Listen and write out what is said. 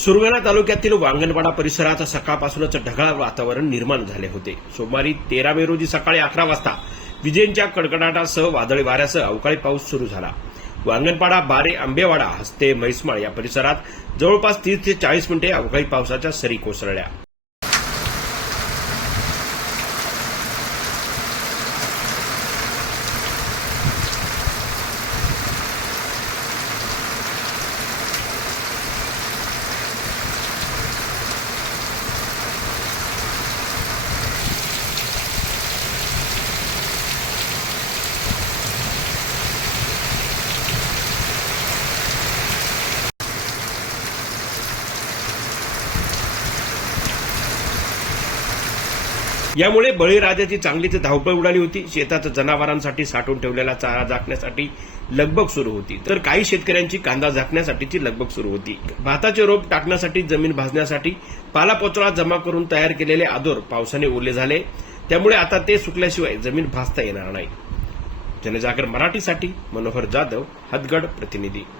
सुरगाणा तालुक्यातील वांगणवाडा परिसरात सकाळपासूनच ढगाळ वातावरण निर्माण झाले होते. सोमवारी 13 मे रोजी सकाळी 11 वाजता विजेंच्या कडकडाटासह वादळी वाऱ्यासह अवकाळी पाऊस सुरू झाला. वांगणपाडा, बारे, आंबेवाडा, हस्ते, म्हैसमाळ या परिसरात जवळपास 30 ते 40 मिनिटे अवकाळी पावसाच्या सरी कोसळल्या. यामुळे बळीराजाची चांगलीच धावपळ उडाली होती. शेतात जनावरांसाठी साठवून ठेवलेला चारा झाकण्यासाठी लगबग सुरू होती, तर काही शेतकऱ्यांची कांदा झाकण्यासाठीची लगबग सुरू होती. भाताचे रोप टाकण्यासाठी, जमीन भाजण्यासाठी पालापोचळा जमा करून तयार केलेले आदोर पावसाने ओले झाले. त्यामुळे आता ते सुकल्याशिवाय जमीन भाजता येणार नाही. जनजागर मराठीसाठी मनोहर जाधव, हदगड प्रतिनिधी.